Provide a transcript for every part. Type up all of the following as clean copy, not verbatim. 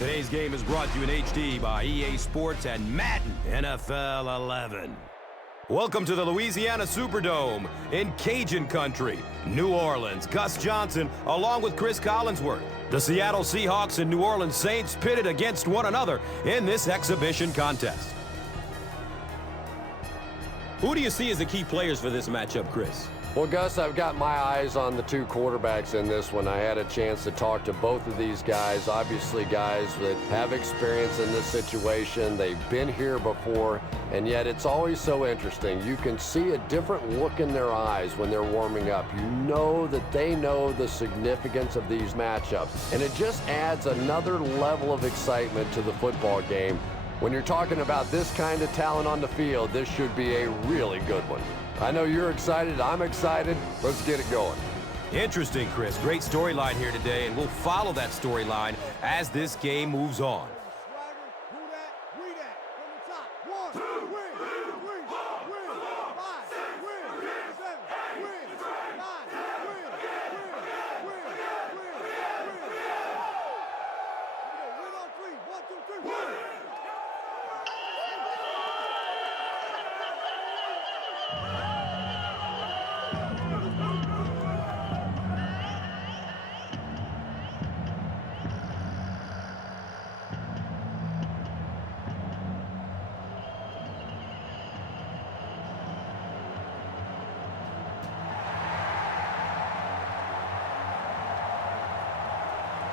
Today's game is brought to you in HD by EA Sports and Madden NFL 11. Welcome to the Louisiana Superdome in Cajun Country, New Orleans. Gus Johnson along with Chris Collinsworth. The Seattle Seahawks and New Orleans Saints pitted against one another in this exhibition contest. Who do you see as the key players for this matchup, Chris? Well, Gus, I've got my eyes on the two quarterbacks in this one. I had a chance to talk to both of these guys, obviously guys that have experience in this situation. They've been here before, and yet it's always so interesting. You can see a different look in their eyes when they're warming up. You know that they know the significance of these matchups, and it just adds another level of excitement to the football game. When you're talking about this kind of talent on the field, this should be a really good one. I know you're excited. I'm excited. Let's get it going. Interesting, Chris. Great storyline here today, and we'll follow that storyline as this game moves on.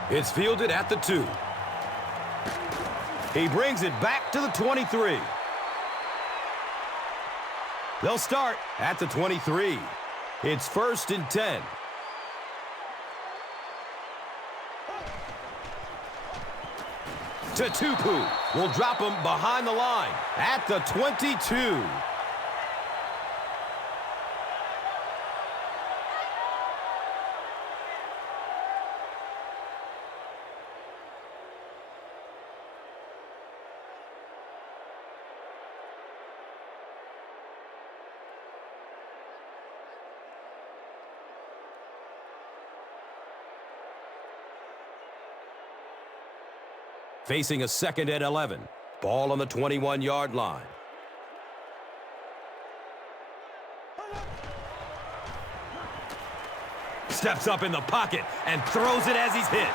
It's fielded at the 2. He brings it back to the 23. They'll start at the 23. It's 1st and 10. Tupu will drop him behind the line at the 22. Facing a 2nd and 11. Ball on the 21-yard line. Steps up in the pocket and throws it as he's hit.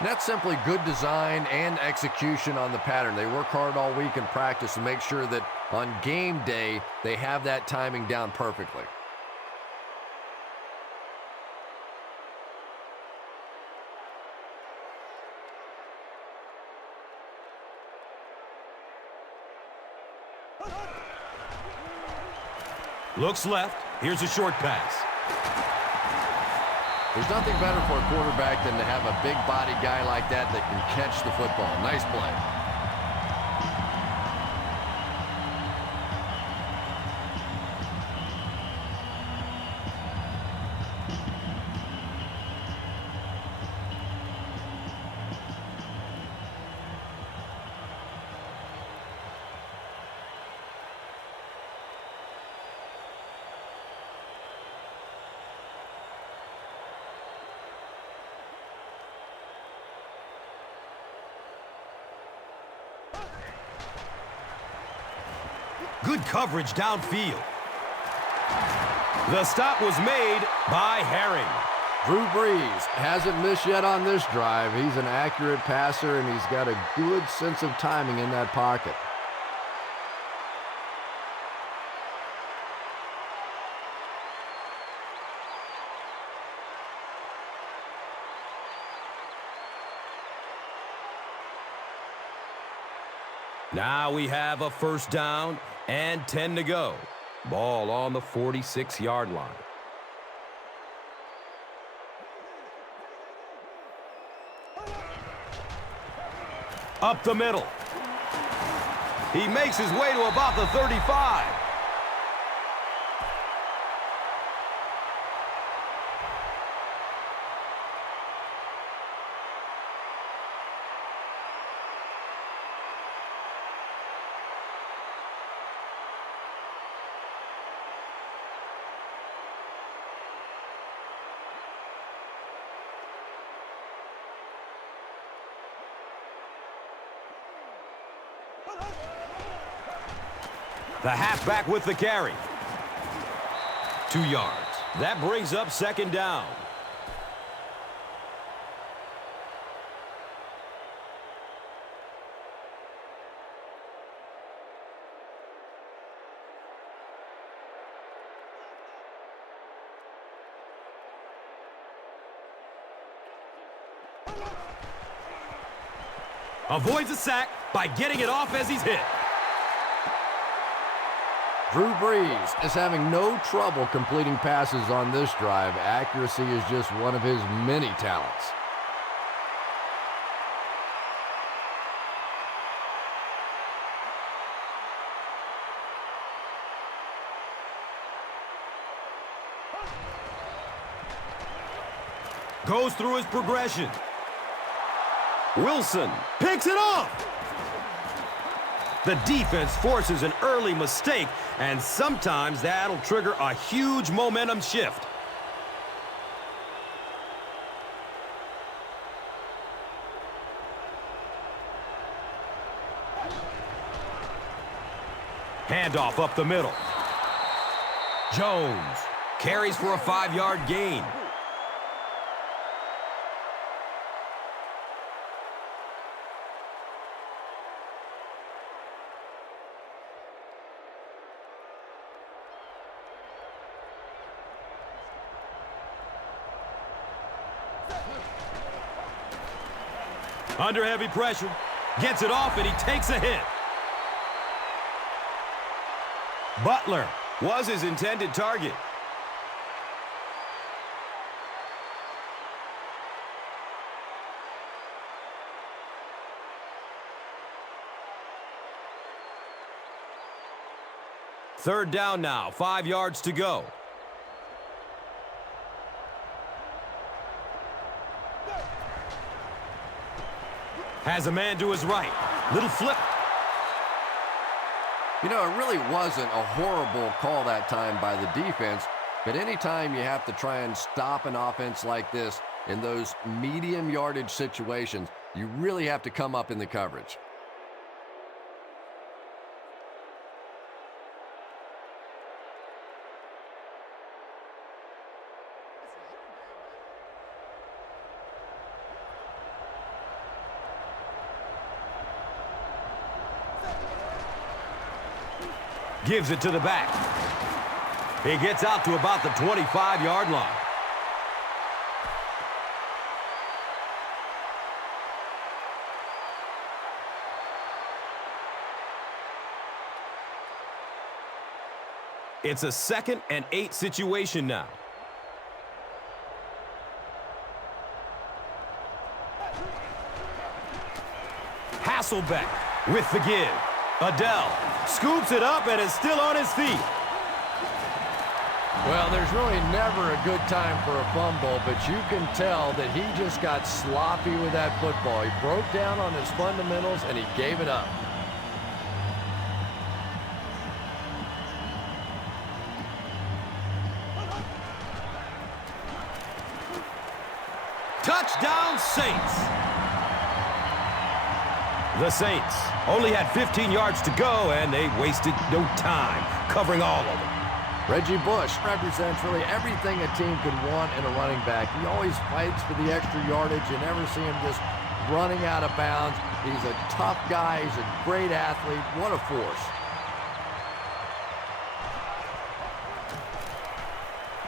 That's simply good design and execution on the pattern. They work hard all week in practice to make sure that on game day they have that timing down perfectly. Looks left. Here's a short pass. There's nothing better for a quarterback than to have a big body guy like that can catch the football. Nice play. Good coverage downfield. The stop was made by Herring. Drew Brees hasn't missed yet on this drive. He's an accurate passer, and he's got a good sense of timing in that pocket. Now we have a 1st down and 10 to go. Ball on the 46-yard line. Up the middle. He makes his way to about the 35. The halfback with the carry. 2 yards. That brings up second down. Avoids a sack by getting it off as he's hit. Drew Brees is having no trouble completing passes on this drive. Accuracy is just one of his many talents. Goes through his progression. Wilson picks it off. The defense forces an early mistake, and sometimes that'll trigger a huge momentum shift. Handoff up the middle. Jones carries for a 5-yard gain. Under heavy pressure, gets it off, and he takes a hit. Butler was his intended target. Third down now, 5 yards to go. Has a man to his right. Little flip. You know, it really wasn't a horrible call that time by the defense, but anytime you have to try and stop an offense like this in those medium yardage situations, you really have to come up in the coverage. Gives it to the back. He gets out to about the 25-yard line. It's a 2nd and 8 situation now. Hasselbeck with the give. Adele scoops it up and is still on his feet. Well, there's really never a good time for a fumble, but you can tell that he just got sloppy with that football. He broke down on his fundamentals, and he gave it up. Touchdown, Saints. The Saints only had 15 yards to go, and they wasted no time covering all of them. Reggie Bush represents really everything a team could want in a running back. He always fights for the extra yardage. You never see him just running out of bounds. He's a tough guy. He's a great athlete. What a force.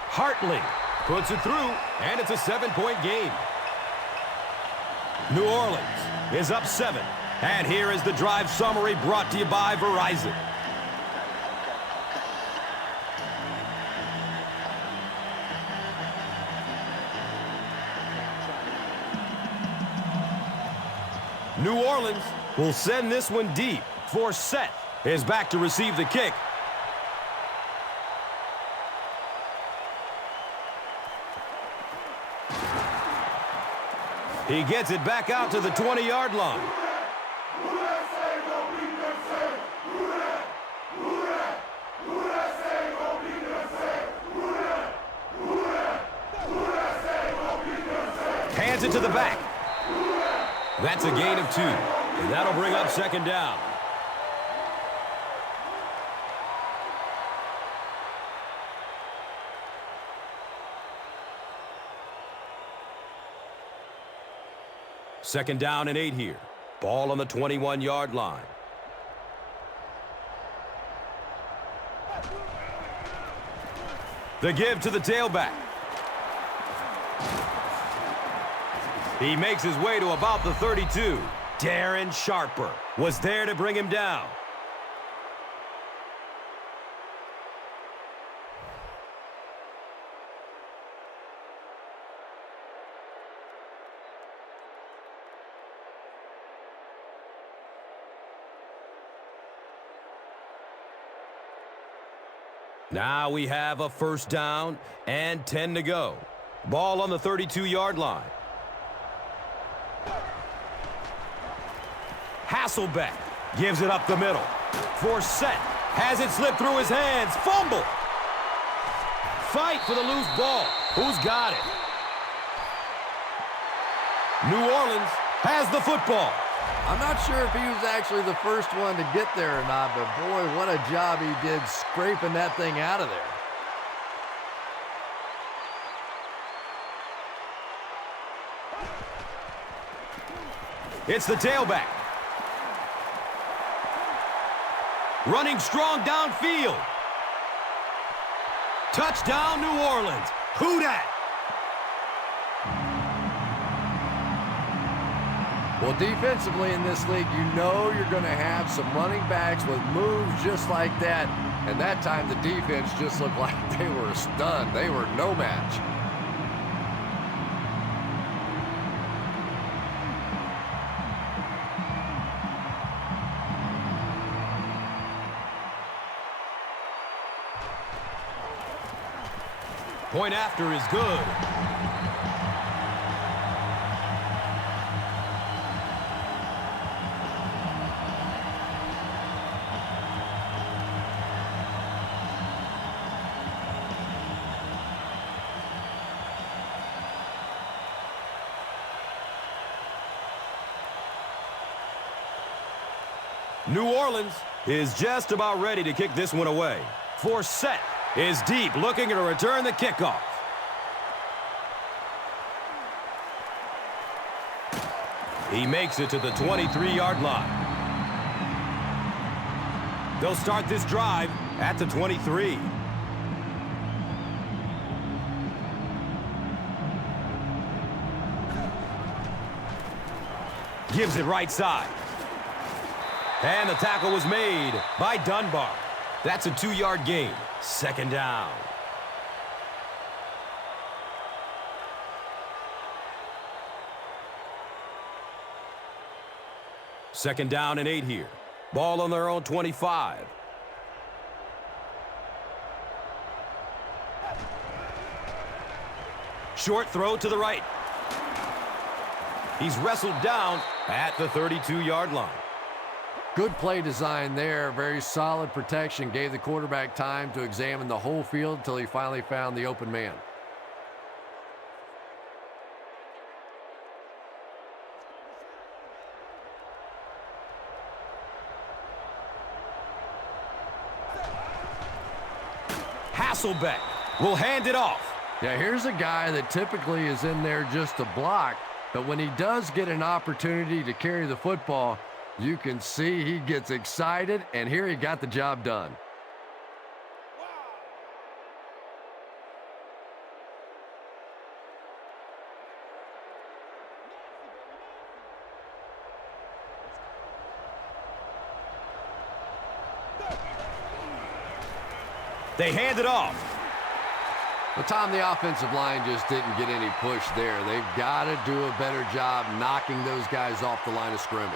Hartley puts it through, and it's a 7-point game. New Orleans is up 7. And here is the drive summary brought to you by Verizon. New Orleans will send this one deep. Forsett is back to receive the kick. He gets it back out to the 20-yard line. Hands it to the back. That's a gain of 2, and that'll bring up second down. Second down and 8 here. Ball on the 21-yard line. The give to the tailback. He makes his way to about the 32. Darren Sharper was there to bring him down. Now we have a first down and 10 to go. Ball on the 32-yard line. Hasselbeck gives it up the middle. Forsett has it slip through his hands. Fumble. Fight for the loose ball. Who's got it? New Orleans has the football. I'm not sure if he was actually the first one to get there or not, but boy, what a job he did scraping that thing out of there. It's the tailback. Running strong downfield. Touchdown, New Orleans. Who dat? Well, defensively in this league, you know you're going to have some running backs with moves just like that. And that time, the defense just looked like they were stunned. They were no match. Point after is good. New Orleans is just about ready to kick this one away. Forsett is deep, looking to return the kickoff. He makes it to the 23-yard line. They'll start this drive at the 23. Gives it right side. And the tackle was made by Dunbar. That's a 2-yard gain. Second down. Second down and 8 here. Ball on their own 25. Short throw to the right. He's wrestled down at the 32-yard line. Good play design there. Very solid protection. Gave the quarterback time to examine the whole field until he finally found the open man. Hasselbeck will hand it off. Yeah, here's a guy that typically is in there just to block, but when he does get an opportunity to carry the football, you can see he gets excited, and here he got the job done. They hand it off. Well, Tom, the offensive line just didn't get any push there. They've got to do a better job knocking those guys off the line of scrimmage.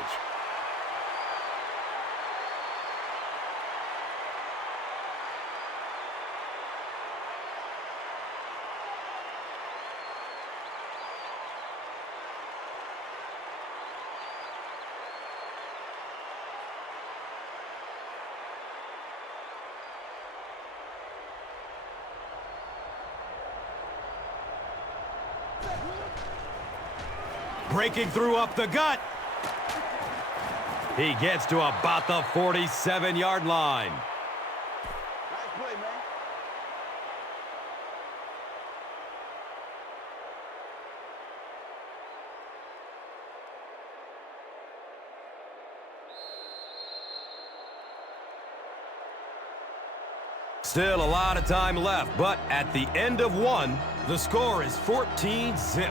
Breaking through up the gut. He gets to about the 47-yard line. Nice play, man. Still a lot of time left, but at the end of one, the score is 14-zip.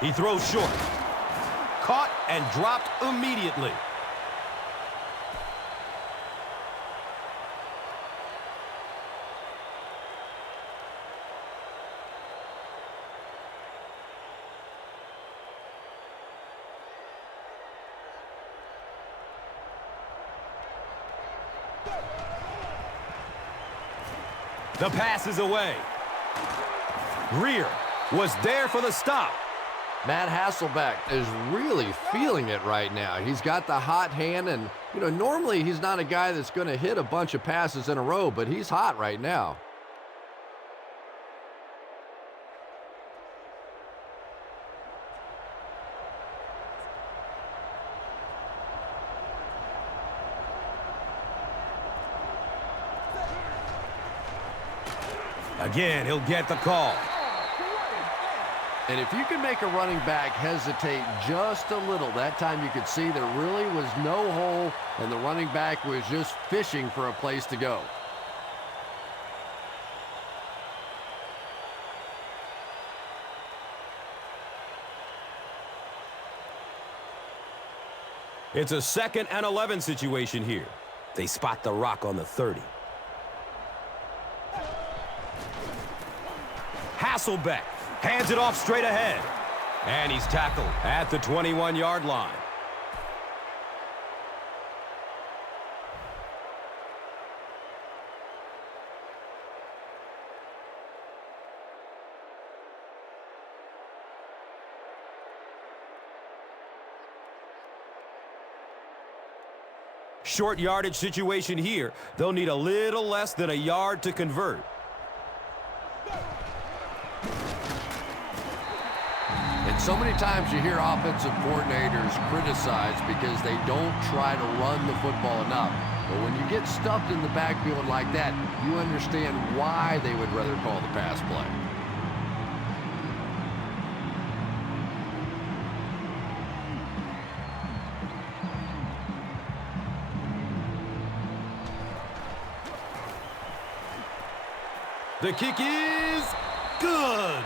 He throws short. Caught and dropped immediately. The pass is away. Greer was there for the stop. Matt Hasselbeck is really feeling it right now. He's got the hot hand, and, normally he's not a guy that's going to hit a bunch of passes in a row, but he's hot right now. Again, he'll get the call. And if you can make a running back hesitate just a little, that time you could see there really was no hole, and the running back was just fishing for a place to go. It's a 2nd and 11 situation here. They spot the rock on the 30. Hasselbeck hands it off straight ahead. And he's tackled at the 21-yard line. Short yardage situation here. They'll need a little less than a yard to convert. And so many times you hear offensive coordinators criticized because they don't try to run the football enough. But when you get stuffed in the backfield like that, you understand why they would rather call the pass play. The kick is good.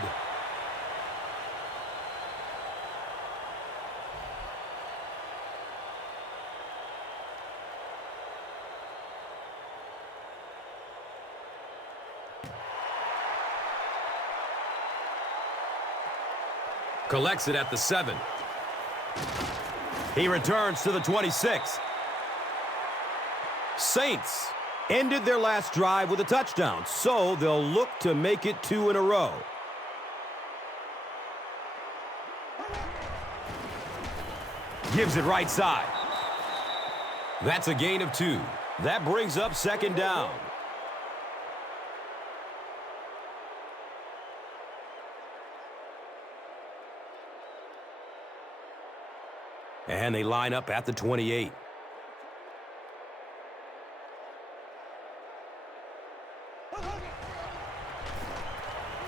Collects it at the 7. He returns to the 26. Saints ended their last drive with a touchdown, so they'll look to make it 2 in a row. Gives it right side. That's a gain of 2. That brings up 2nd down. And they line up at the 28.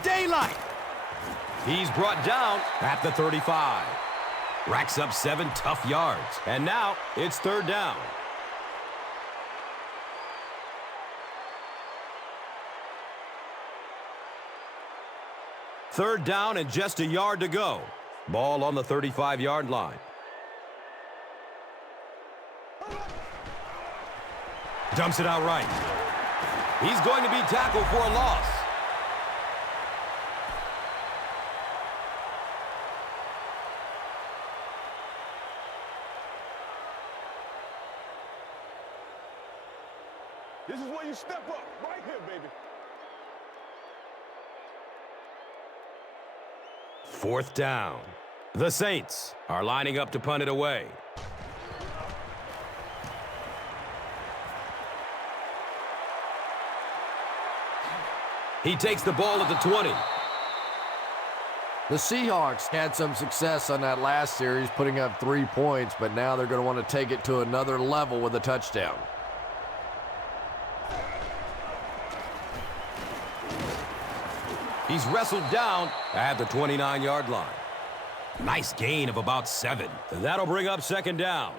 Daylight. He's brought down at the 35. Racks up 7 tough yards. And now it's 3rd down. Third down and just a yard to go. Ball on the 35-yard line. Dumps it out right. He's going to be tackled for a loss. This is where you step up. Right here, baby. 4th down. The Saints are lining up to punt it away. He takes the ball at the 20. The Seahawks had some success on that last series, putting up 3 points, but now they're going to want to take it to another level with a touchdown. He's wrestled down at the 29-yard line. Nice gain of about 7. That'll bring up 2nd down.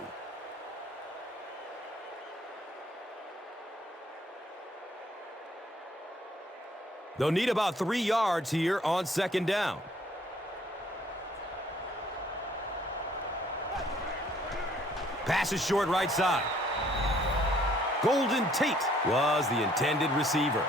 They'll need about 3 yards here on 2nd down. Pass is short right side. Golden Tate was the intended receiver.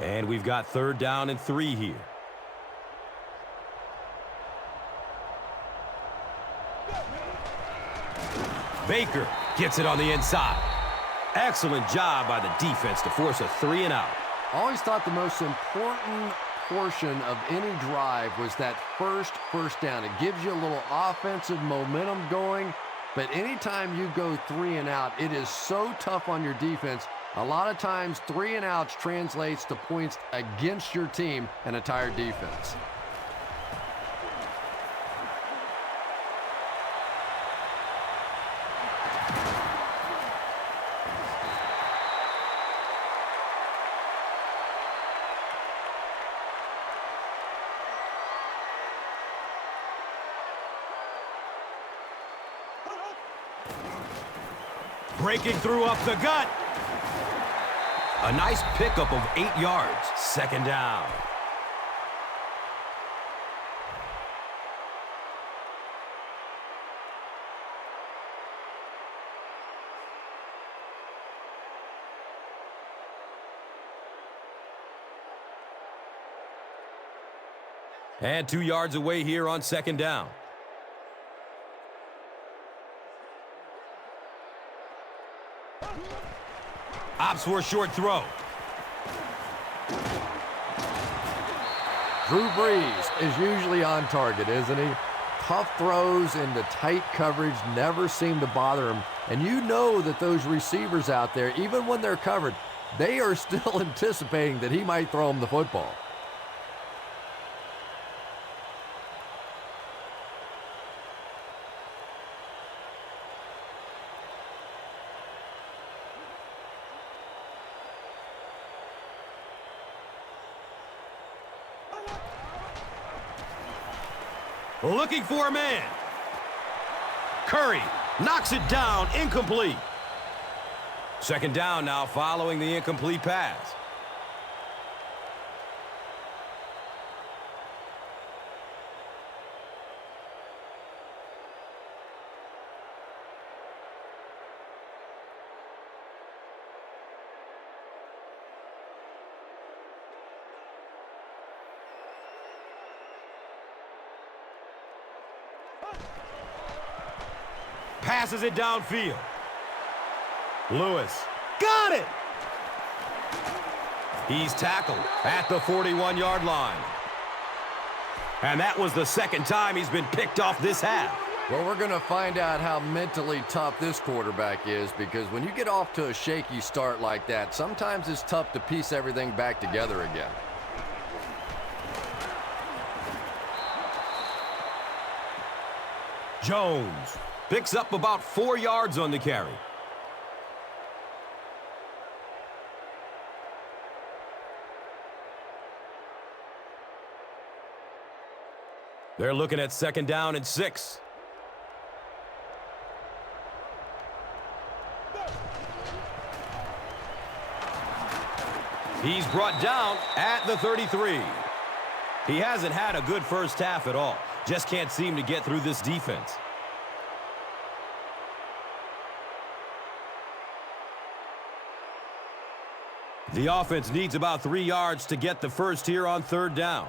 And we've got 3rd down and 3 here. Baker gets it on the inside. Excellent job by the defense to force a 3 and out. I always thought the most important portion of any drive was that first down. It gives you a little offensive momentum going, but anytime you go 3 and out, it is so tough on your defense. A lot of times 3 and outs translates to points against your team and a tired defense. Breaking through up the gut. A nice pickup of 8 yards. 2nd down. And 2 yards away here on 2nd down. Opts for a short throw. Drew Brees is usually on target, isn't he? Tough throws into tight coverage never seem to bother him. And you know that those receivers out there, even when they're covered, they are still anticipating that he might throw them the football. Looking for a man. Curry knocks it down, incomplete. 2nd down now following the incomplete pass. Passes it downfield. Lewis got it. He's tackled at the 41-yard line. And that was the 2nd time he's been picked off this half. Well, we're going to find out how mentally tough this quarterback is, because when you get off to a shaky start like that, sometimes it's tough to piece everything back together again. Jones picks up about 4 yards on the carry. They're looking at 2nd down and 6. He's brought down at the 33. He hasn't had a good first half at all. Just can't seem to get through this defense. The offense needs about 3 yards to get the first here on 3rd down.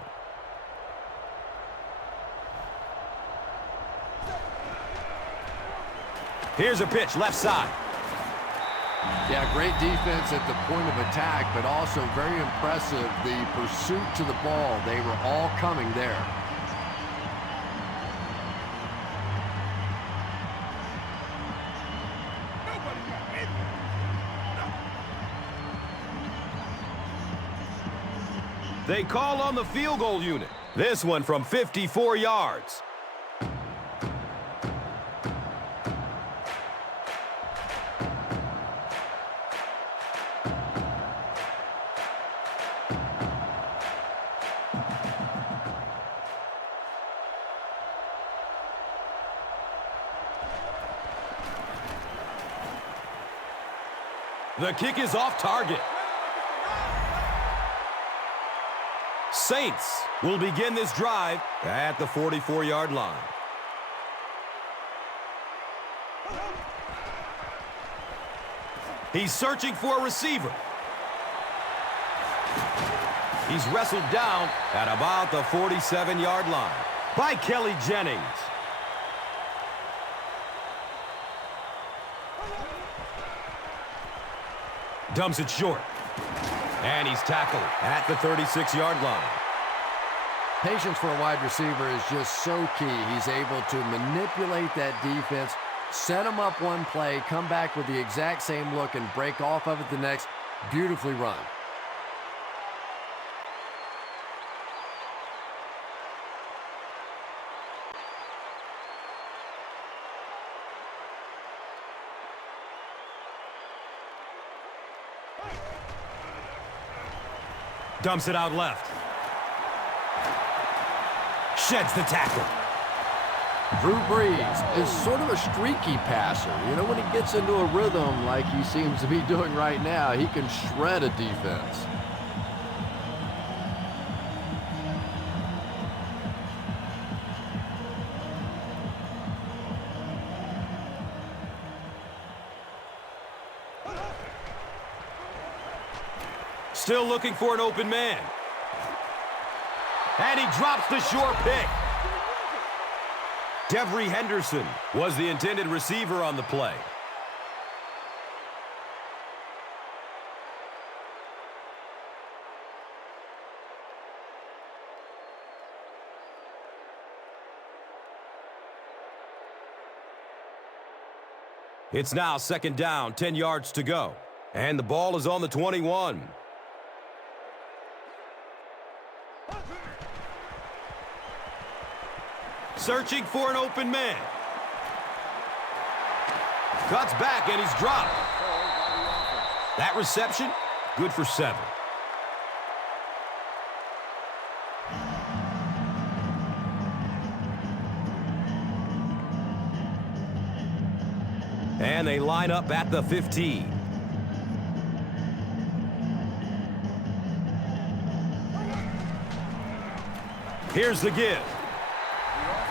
Here's a pitch, left side. Yeah, great defense at the point of attack, but also very impressive, the pursuit to the ball. They were all coming there. They call on the field goal unit. This one from 54 yards. The kick is off target. Saints will begin this drive at the 44-yard line. He's searching for a receiver. He's wrestled down at about the 47-yard line by Kelly Jennings. Dumps it short. And he's tackled at the 36-yard line. Patience for a wide receiver is just so key. He's able to manipulate that defense, set them up one play, come back with the exact same look, and break off of it the next. Beautifully run. Dumps it out left. Sheds the tackle. Drew Brees is sort of a streaky passer. You know, when he gets into a rhythm like he seems to be doing right now, he can shred a defense. Still looking for an open man. And he drops the short pick. Devery Henderson was the intended receiver on the play. It's now 2nd down, 10 yards to go. And the ball is on the 21. Searching for an open man. Cuts back and he's dropped. That reception, good for 7. And they line up at the 15. Here's the give.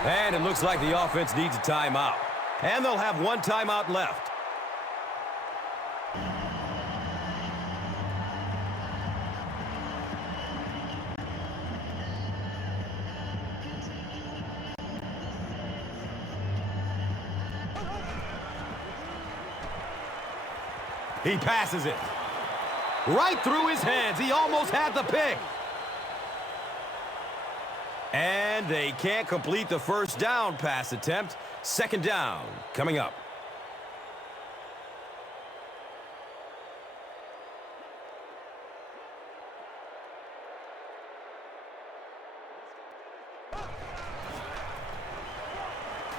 And it looks like the offense needs a timeout. And they'll have one timeout left. He passes it. Right through his hands. He almost had the pick. And they can't complete the first down pass attempt. 2nd down coming up.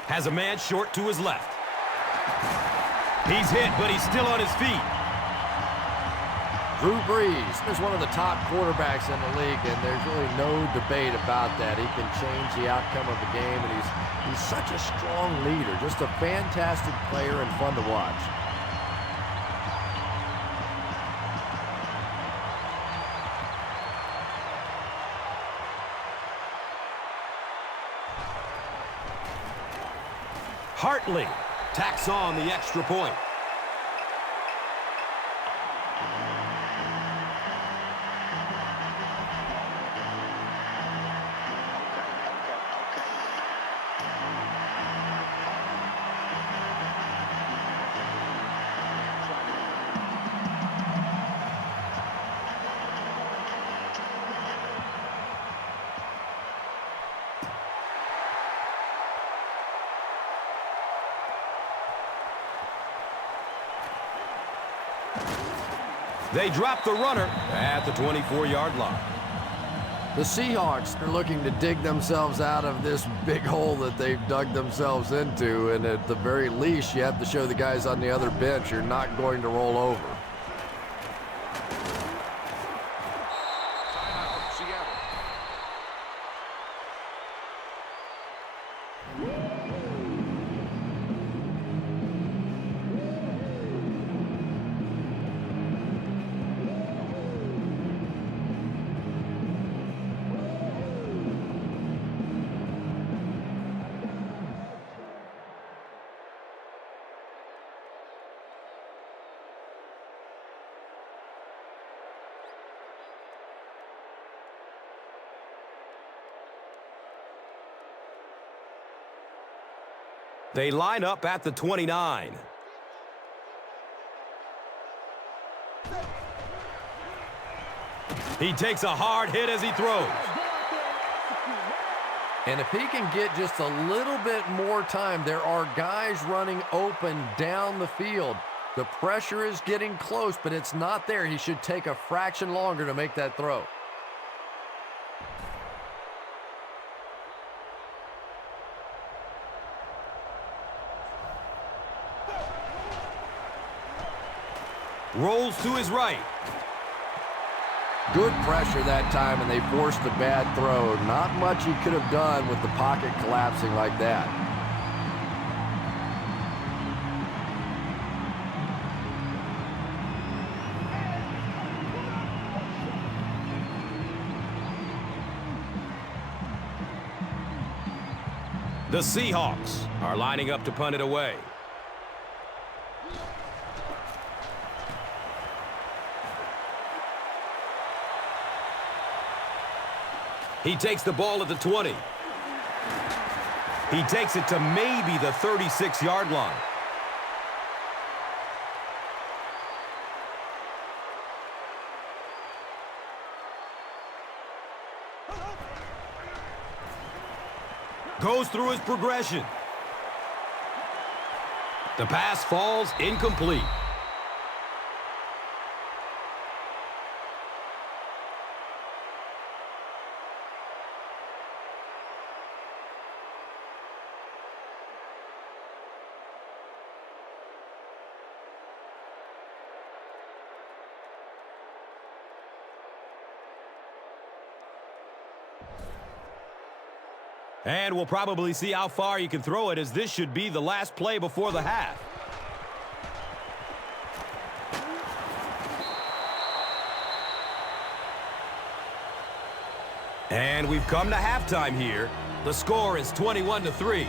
Has a man short to his left. He's hit, but he's still on his feet. Drew Brees is one of the top quarterbacks in the league, and there's really no debate about that. He can change the outcome of the game, and he's such a strong leader, just a fantastic player and fun to watch. Hartley tacks on the extra point. They drop the runner at the 24-yard line. The Seahawks are looking to dig themselves out of this big hole that they've dug themselves into, and at the very least, you have to show the guys on the other bench you're not going to roll over. Timeout, Seattle. They line up at the 29. He takes a hard hit as he throws. And if he can get just a little bit more time, there are guys running open down the field. The pressure is getting close, but it's not there. He should take a fraction longer to make that throw. Rolls to his right. Good pressure that time, and they forced a bad throw. Not much he could have done with the pocket collapsing like that. The Seahawks are lining up to punt it away. He takes the ball at the 20. He takes it to maybe the 36-yard line. Goes through his progression. The pass falls incomplete. And we'll probably see how far you can throw it, as this should be the last play before the half. And we've come to halftime here. The score is 21-3.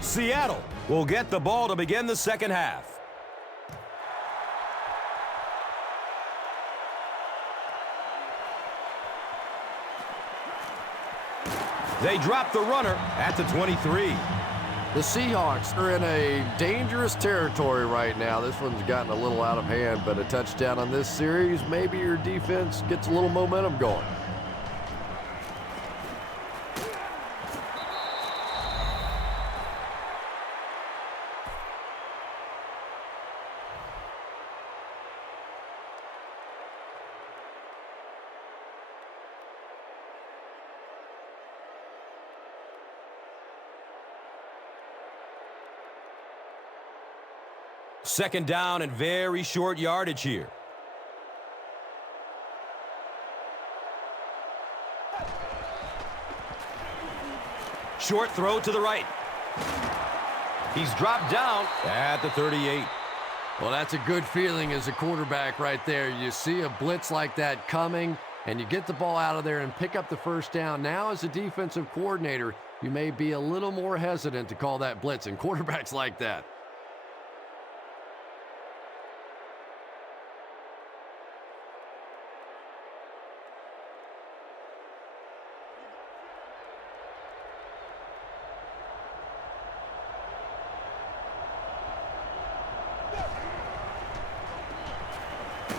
Seattle will get the ball to begin the second half. They drop the runner at the 23. The Seahawks are in a dangerous territory right now. This one's gotten a little out of hand, but a touchdown on this series, maybe your defense gets a little momentum going. Second down and very short yardage here. Short throw to the right. He's dropped down at the 38. Well, that's a good feeling as a quarterback right there. You see a blitz like that coming, and you get the ball out of there and pick up the first down. Now, as a defensive coordinator, you may be a little more hesitant to call that blitz, and quarterbacks like that.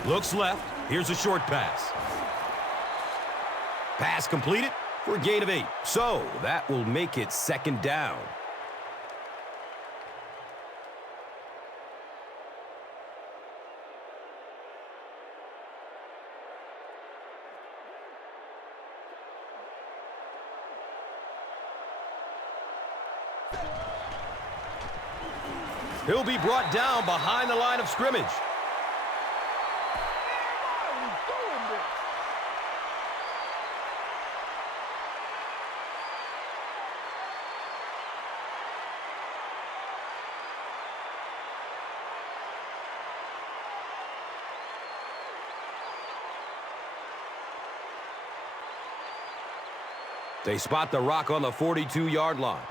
Looks left. Here's a short pass. Pass completed for a gain of 8. So that will make it second down. He'll be brought down behind the line of scrimmage. They spot the rock on the 42-yard line.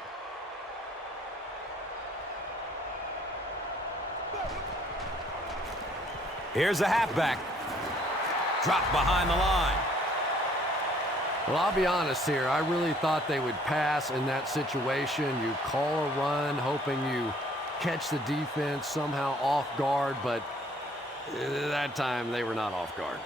Here's a halfback. Dropped behind the line. Well, I'll be honest here. I really thought they would pass in that situation. You call a run, hoping you catch the defense somehow off guard, but that time they were not off guard.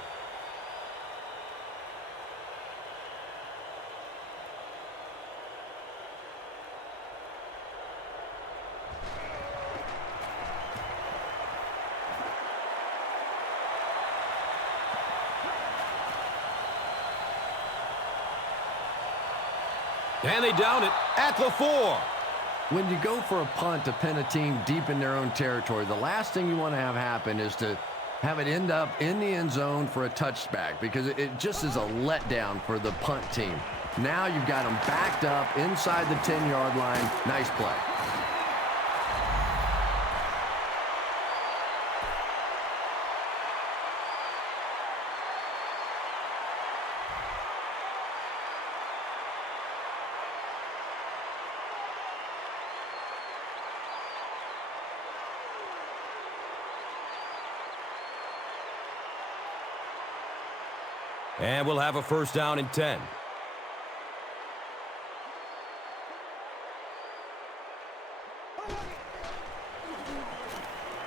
And they down it at the 4. When you go for a punt to pin a team deep in their own territory, the last thing you want to have happen is to have it end up in the end zone for a touchback, because it just is a letdown for the punt team. Now you've got them backed up inside the 10-yard line. Nice play. And we'll have a first down and 10.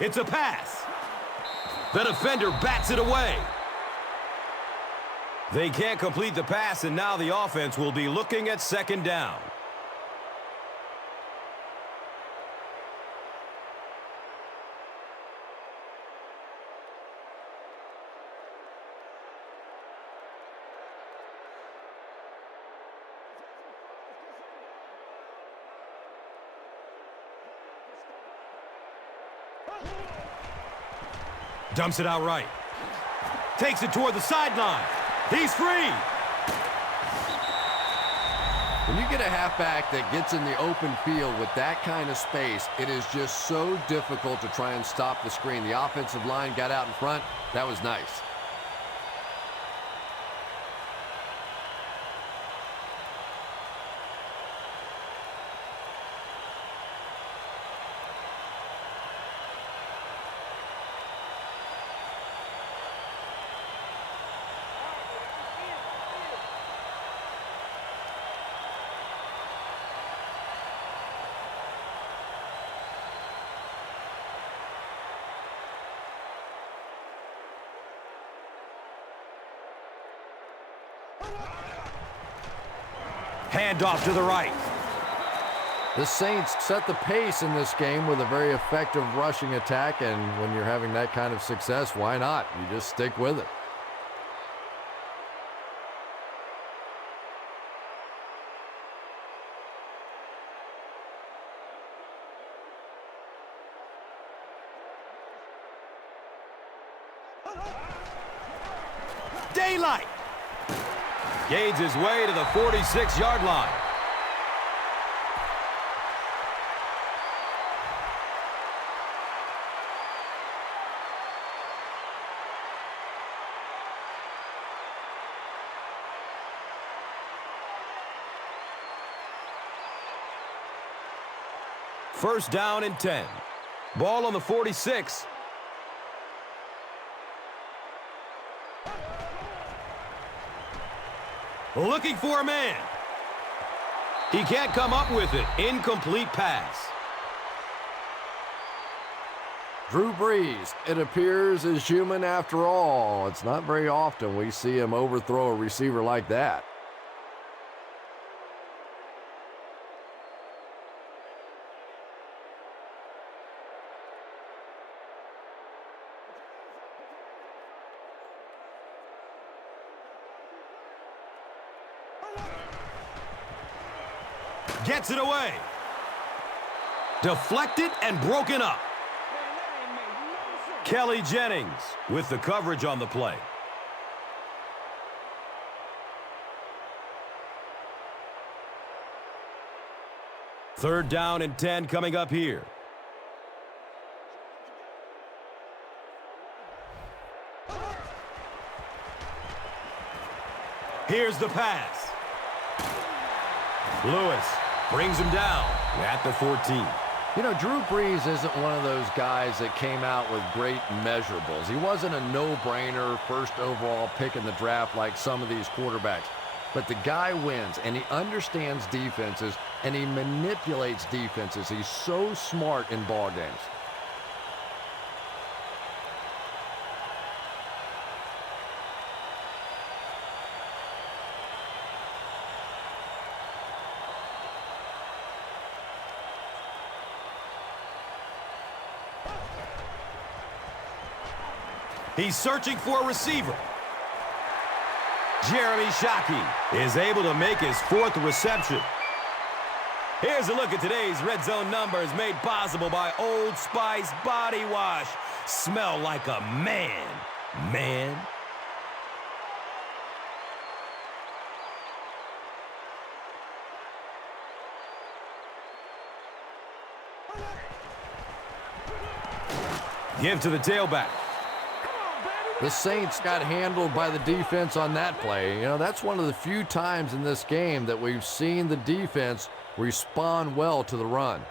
It's a pass. The defender bats it away. They can't complete the pass, and now the offense will be looking at second down. Dumps it out right. Takes it toward the sideline. He's free. When you get a halfback that gets in the open field with that kind of space, it is just so difficult to try and stop the screen. The offensive line got out in front. That was nice. Handoff to the right. The Saints set the pace in this game with a very effective rushing attack, and when you're having that kind of success, why not? You just stick with it. Daylight. Gains his way to the 46-yard line. First down and 10. Ball on the 46. Looking for a man. He can't come up with it. Incomplete pass. Drew Brees, it appears, is human after all. It's not very often we see him overthrow a receiver like that. Gets it away. Deflected and broken up. Kelly Jennings with the coverage on the play. Third down and 10 coming up here. Here's the pass. Lewis brings him down at the 14. You know, Drew Brees isn't one of those guys that came out with great measurables. He wasn't a no-brainer first overall pick in the draft like some of these quarterbacks. But the guy wins, and he understands defenses, and he manipulates defenses. He's so smart in ball games. He's searching for a receiver. Jeremy Shockey is able to make his fourth reception. Here's a look at today's red zone numbers made possible by Old Spice Body Wash. Smell like a man, man. Give to the tailback. The Saints got handled by the defense on that play. You know, that's one of the few times in this game that we've seen the defense respond well to the run.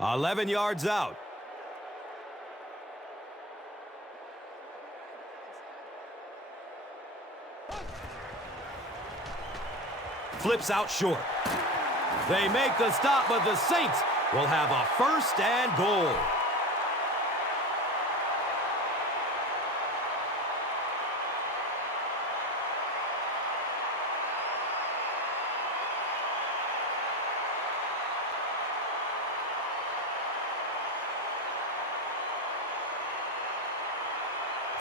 – 11 yards out. Flips out short. They make the stop, but the Saints will have a first and goal.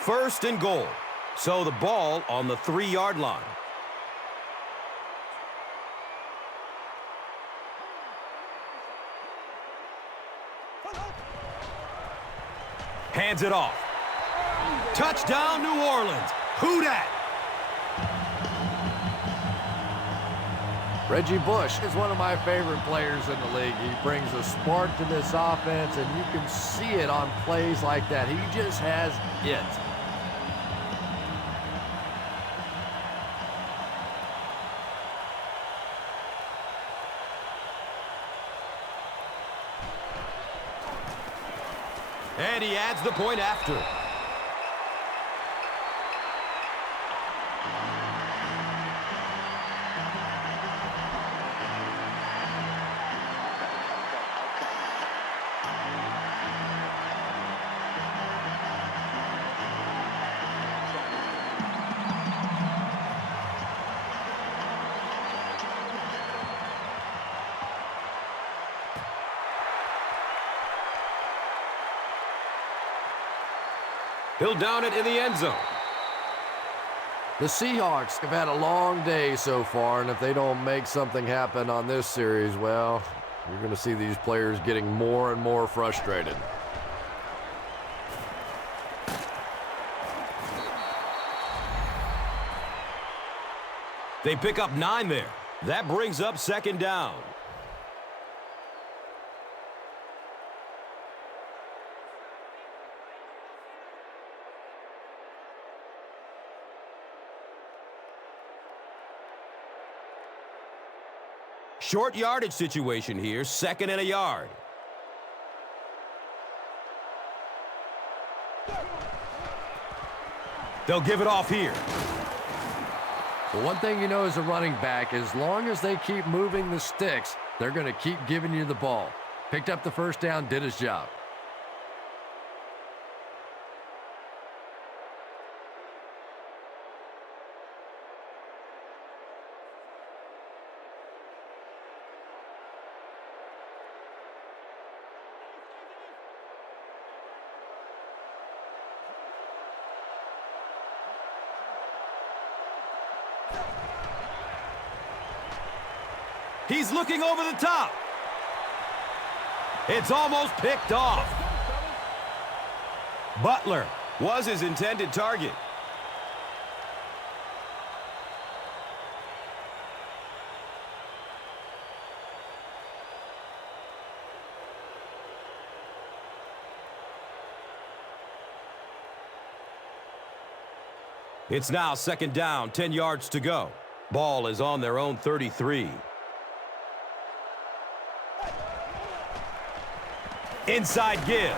First and goal. So the ball on the 3-yard line. Hands it off. Touchdown, New Orleans. Who dat? Reggie Bush is one of my favorite players in the league. He brings a spark to this offense, and you can see it on plays like that. He just has it. And he adds the point after. He'll down it in the end zone. The Seahawks have had a long day so far, and if they don't make something happen on this series, well, you're going to see these players getting more and more frustrated. They pick up 9 there. That brings up second down. Short yardage situation here, 2nd and a yard. They'll give it off here. Well, one thing you know as a running back, as long as they keep moving the sticks, they're going to keep giving you the ball. Picked up the first down, did his job. He's looking over the top. It's almost picked off. Butler was his intended target. It's now 2nd down, 10 yards to go. Ball is on their own 33. Inside give.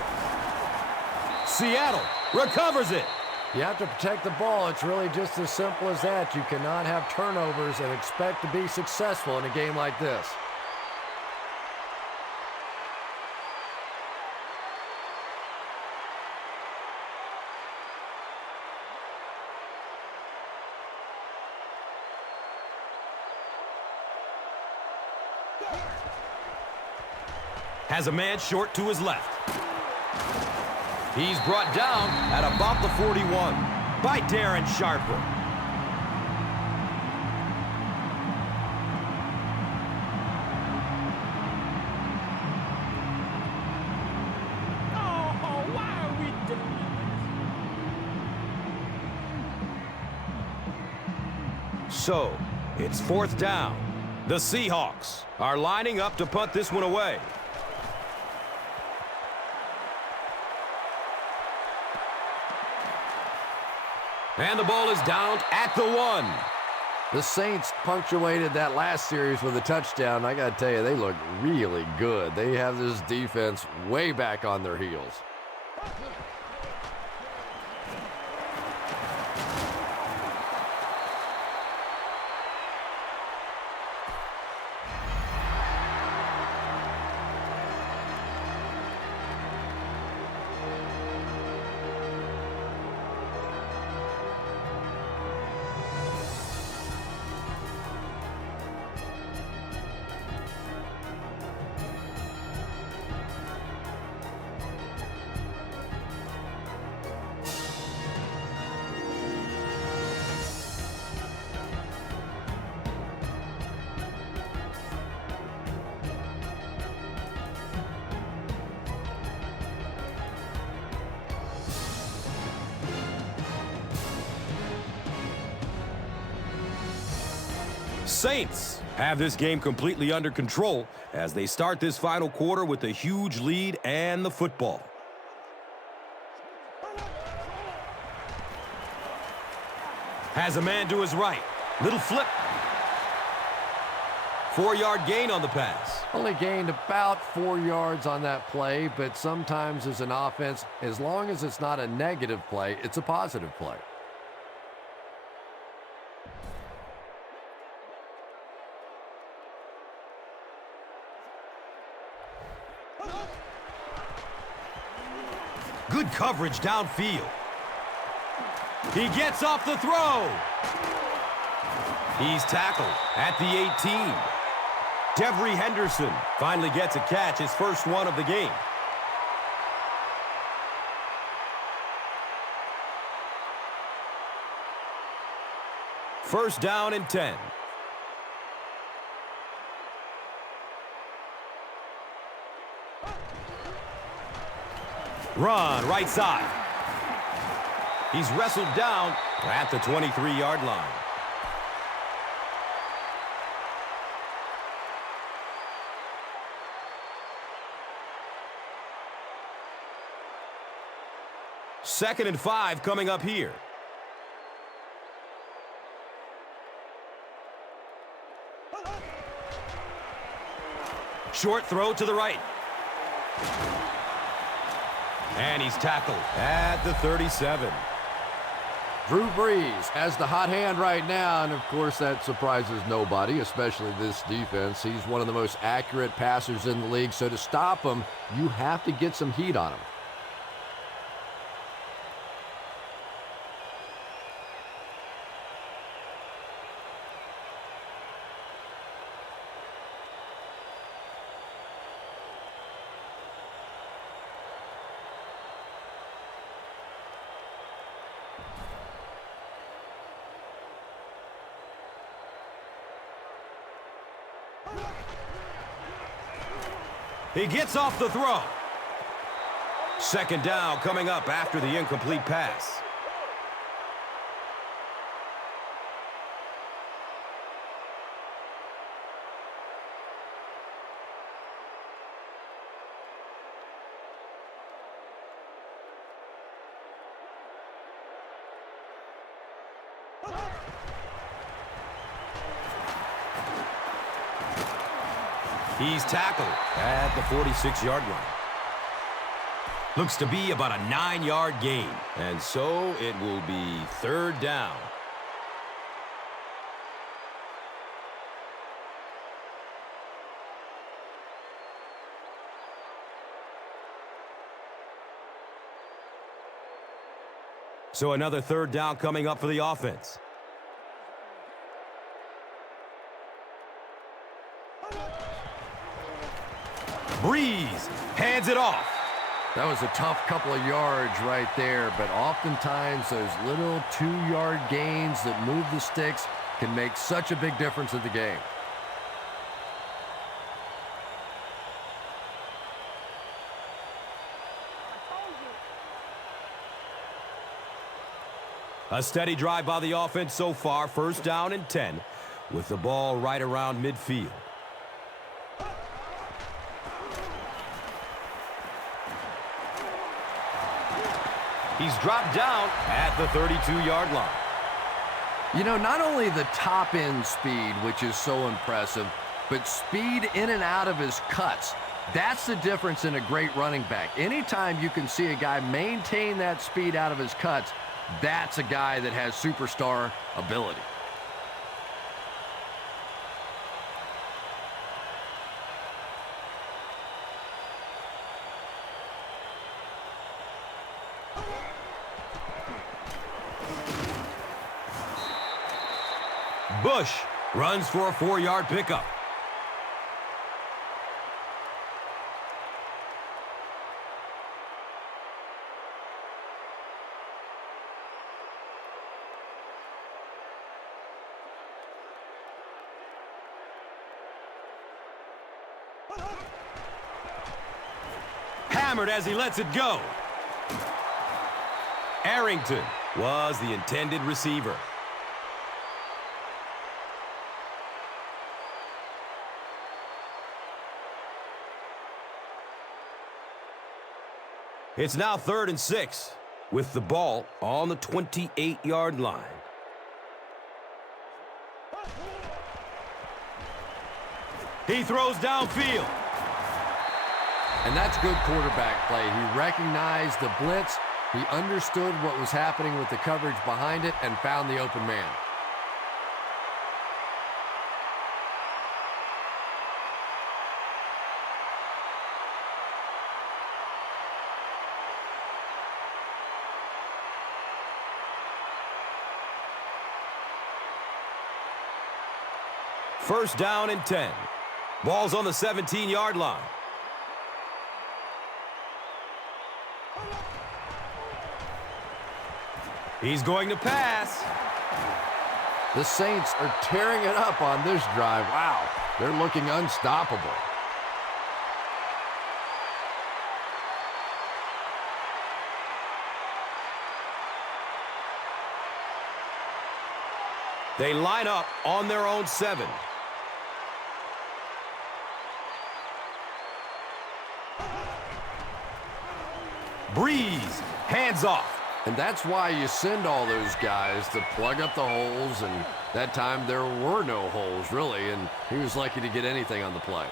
Seattle recovers it. You have to protect the ball. It's really just as simple as that. You cannot have turnovers and expect to be successful in a game like this. Has a man short to his left. He's brought down at about the 41 by Darren Sharper. Oh, why are we doing this? So, it's 4th down. The Seahawks are lining up to punt this one away. And the ball is down at the 1. The Saints punctuated that last series with a touchdown. I got to tell you, they look really good. They have this defense way back on their heels. Saints have this game completely under control as they start this final quarter with a huge lead and the football. Has a man to his right. Little flip. 4-yard gain on the pass. Only gained about 4 yards on that play, but sometimes as an offense, as long as it's not a negative play, it's a positive play. Good coverage downfield. He gets off the throw. He's tackled at the 18. Devery Henderson finally gets a catch, his first one of the game. First down and 10. Run, right side. He's wrestled down at the 23-yard line. Second and 5 coming up here. Short throw to the right. And he's tackled at the 37. Drew Brees has the hot hand right now, and of course that surprises nobody, especially this defense. He's one of the most accurate passers in the league, so to stop him, you have to get some heat on him. He gets off the throw. Second down coming up after the incomplete pass. He's tackled at the 46-yard line. Looks to be about a 9-yard gain. And so it will be third down. So another third down coming up for the offense. Brees hands it off. That was a tough couple of yards right there, but oftentimes those little 2-yard gains that move the sticks can make such a big difference in the game. A steady drive by the offense so far. First down and 10 with the ball right around midfield. He's dropped down at the 32-yard line. You know, not only the top-end speed, which is so impressive, but speed in and out of his cuts. That's the difference in a great running back. Anytime you can see a guy maintain that speed out of his cuts, that's a guy that has superstar ability. Bush runs for a 4-yard pickup. Hammered as he lets it go. Arrington was the intended receiver. It's now 3rd and 6 with the ball on the 28-yard line. He throws downfield. And that's good quarterback play. He recognized the blitz, he understood what was happening with the coverage behind it, and found the open man. First down and 10. Ball's on the 17-yard line. He's going to pass. The Saints are tearing it up on this drive. Wow, they're looking unstoppable. They line up on their own 7. Brees, hands off. And that's why you send all those guys to plug up the holes, and that time there were no holes, really, and he was lucky to get anything on the play.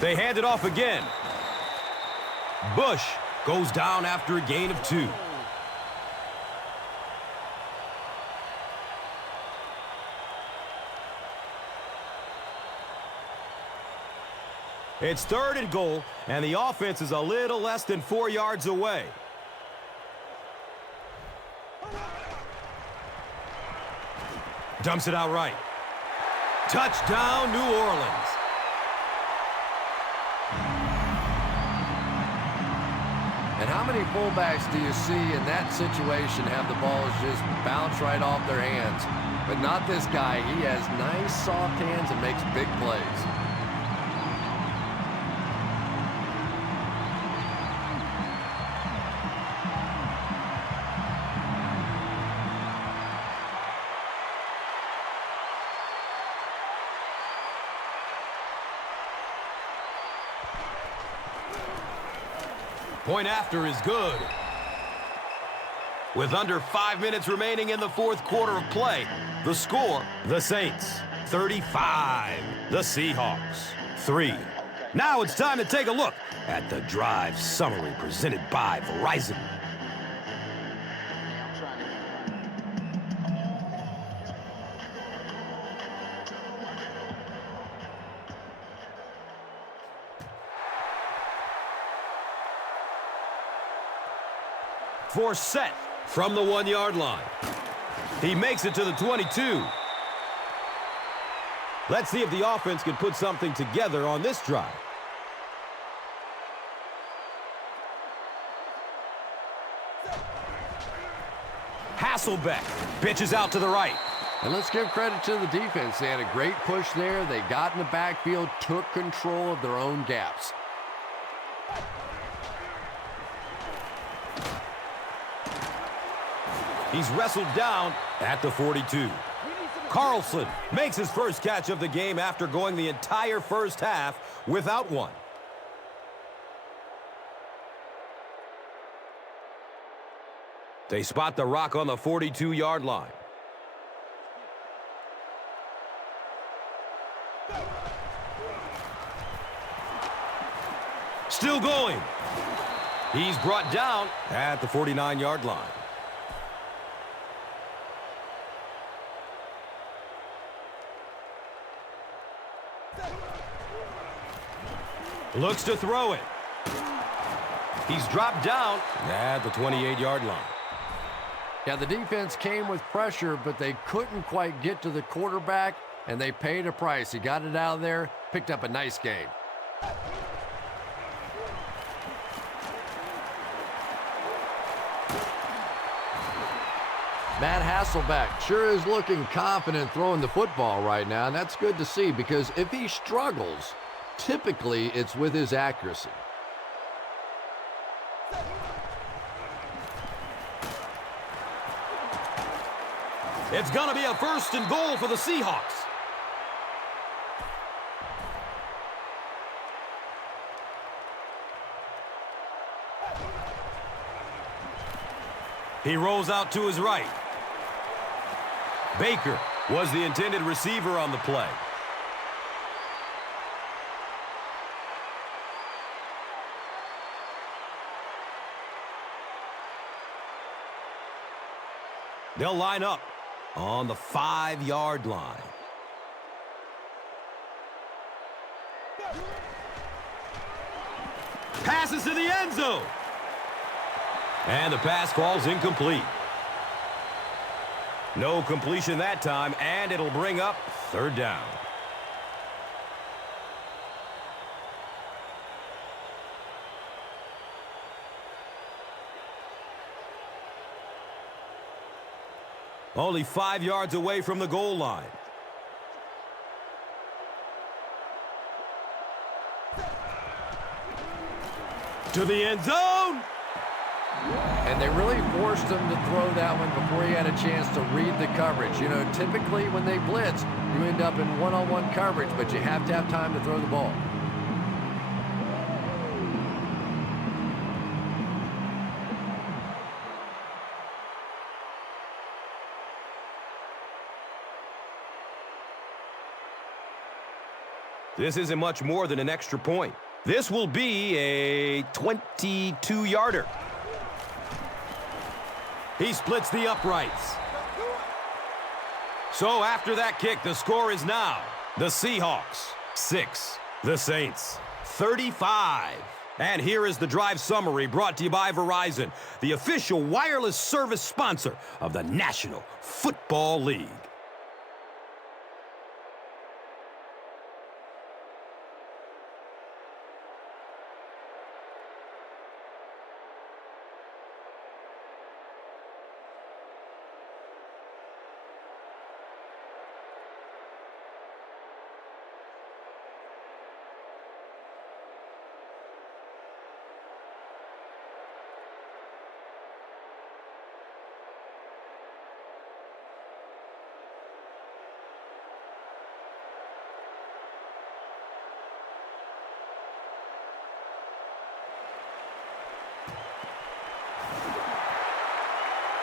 They hand it off again. Bush goes down after a gain of 2. It's 3rd and goal, and the offense is a little less than 4 yards away. Dumps it out right. Touchdown, New Orleans. And how many fullbacks do you see in that situation have the balls just bounce right off their hands? But not this guy. He has nice, soft hands and makes big plays. Point after is good. With under 5 minutes remaining in the 4th quarter of play, the score, the Saints 35, the Seahawks 3. Now it's time to take a look at the drive summary presented by Verizon. For set from the 1-yard line. He makes it to the 22. Let's see if the offense can put something together on this drive. Hasselbeck pitches out to the right. And let's give credit to the defense. They had a great push there. They got in the backfield, took control of their own gaps. He's wrestled down at the 42. Carlson makes his first catch of the game after going the entire first half without one. They spot the rock on the 42-yard line. Still going. He's brought down at the 49-yard line. Looks to throw it. He's dropped down at the 28-yard line. Yeah, the defense came with pressure, but they couldn't quite get to the quarterback, and they paid a price. He got it out of there, picked up a nice game. Matt Hasselbeck sure is looking confident throwing the football right now, and that's good to see because if he struggles, typically it's with his accuracy. It's going to be a 1st and goal for the Seahawks. He rolls out to his right. Baker was the intended receiver on the play. They'll line up on the 5-yard line. Passes to the end zone. And the pass falls incomplete. No completion that time, and it'll bring up 3rd down. Only 5 yards away from the goal line. To the end zone. And they really forced him to throw that one before he had a chance to read the coverage. You know, typically when they blitz, you end up in one-on-one coverage, but you have to have time to throw the ball. This isn't much more than an extra point. This will be a 22-yarder. He splits the uprights. So after that kick, the score is now the Seahawks 6, the Saints 35. And here is the drive summary brought to you by Verizon, the official wireless service sponsor of the National Football League.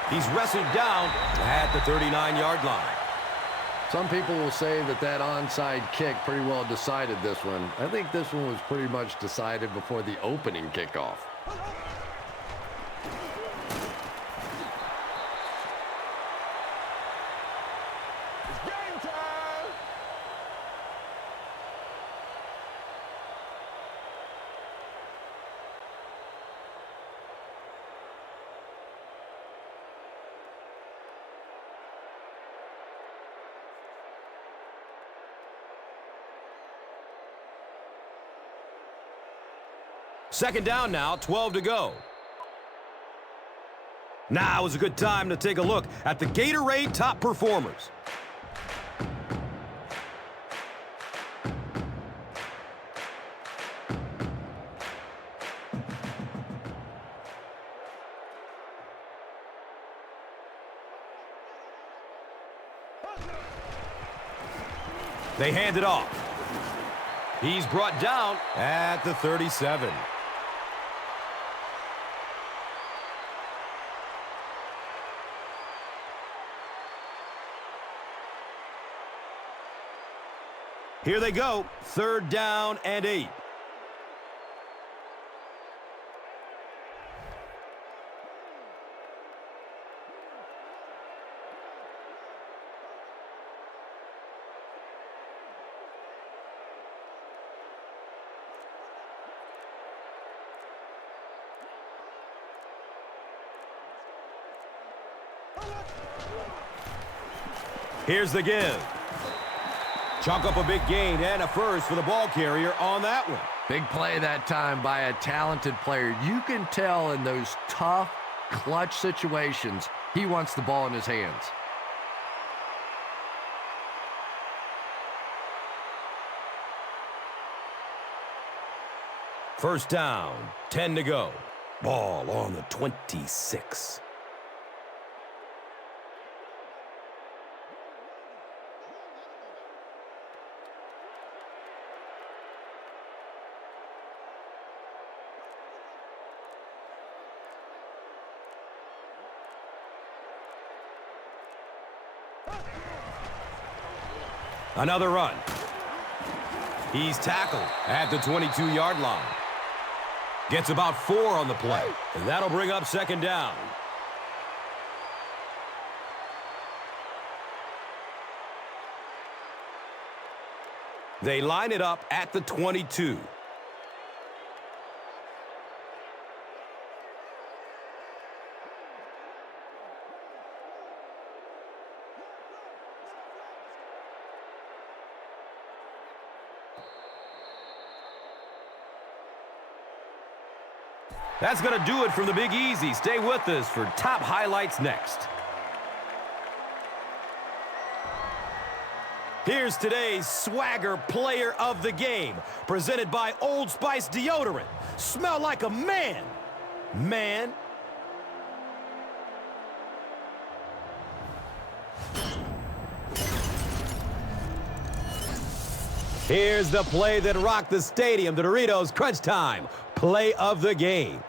He's wrestled down at the 39-yard line. Some people will say that onside kick pretty well decided this one. I think this one was pretty much decided before the opening kickoff. It's game time. Second down now, 12 to go. Now is a good time to take a look at the Gatorade top performers. They hand it off. He's brought down at the 37. Here they go, 3rd down and 8. Here's the give. Chalk up a big gain and a first for the ball carrier on that one. Big play that time by a talented player. You can tell in those tough, clutch situations, he wants the ball in his hands. First down, 10 to go. Ball on the 26. Another run. He's tackled at the 22-yard line. Gets about 4 on the play, and that'll bring up second down. They line it up at the 22. That's going to do it from the Big Easy. Stay with us for top highlights next. Here's today's Swagger Player of the Game, presented by Old Spice Deodorant. Smell like a man. Man. Here's the play that rocked the stadium, the Doritos Crunch Time Play of the Game.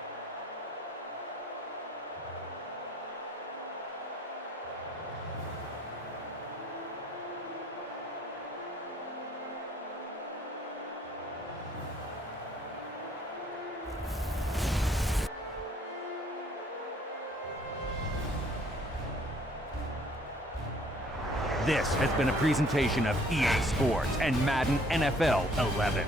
This has been a presentation of EA Sports and Madden NFL 11.